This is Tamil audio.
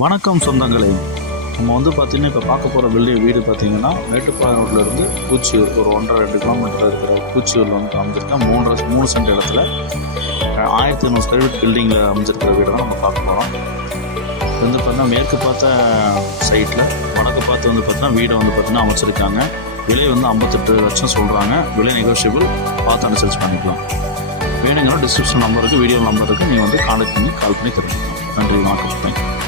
வணக்கம் சொந்தங்களே. நம்ம பார்த்திங்கன்னா இப்போ பார்க்க போகிற வீடு பார்த்திங்கன்னா மேட்டுப்பாளையம் ரோட்லேருந்து பூச்சியூர் ஒரு 1.5-2 கிலோமீட்டர் இருக்கிற பூச்சியூரில் அமைஞ்சிருக்கேன். 3 சென்ட் இடத்துல 1500 ஸ்கொயர் ஃபீட் பில்டிங்கில் அமைஞ்சிருக்கிற வீடு தான் நம்ம பார்க்க போகிறோம். இது பார்த்தீங்கன்னா மேற்கு பார்த்த சைட்டில் வடக்கு பார்த்து பார்த்திங்கன்னா வீடை பார்த்திங்கன்னா அமைச்சிருக்காங்க. விலை 58 லட்சம் சொல்கிறாங்க. விலை நெகோஷியபிள், பார்த்து அனுசரிச்சு பண்ணிக்கலாம். வேணுங்கன்னா டிஸ்கிரிப்ஷன் நம்பருக்கு வீடியோ நம்பருக்கு நீங்கள் கான்டாக்ட் பண்ணி கால் பண்ணி தெரிஞ்சுக்கலாம். நன்றி, வணக்கம்.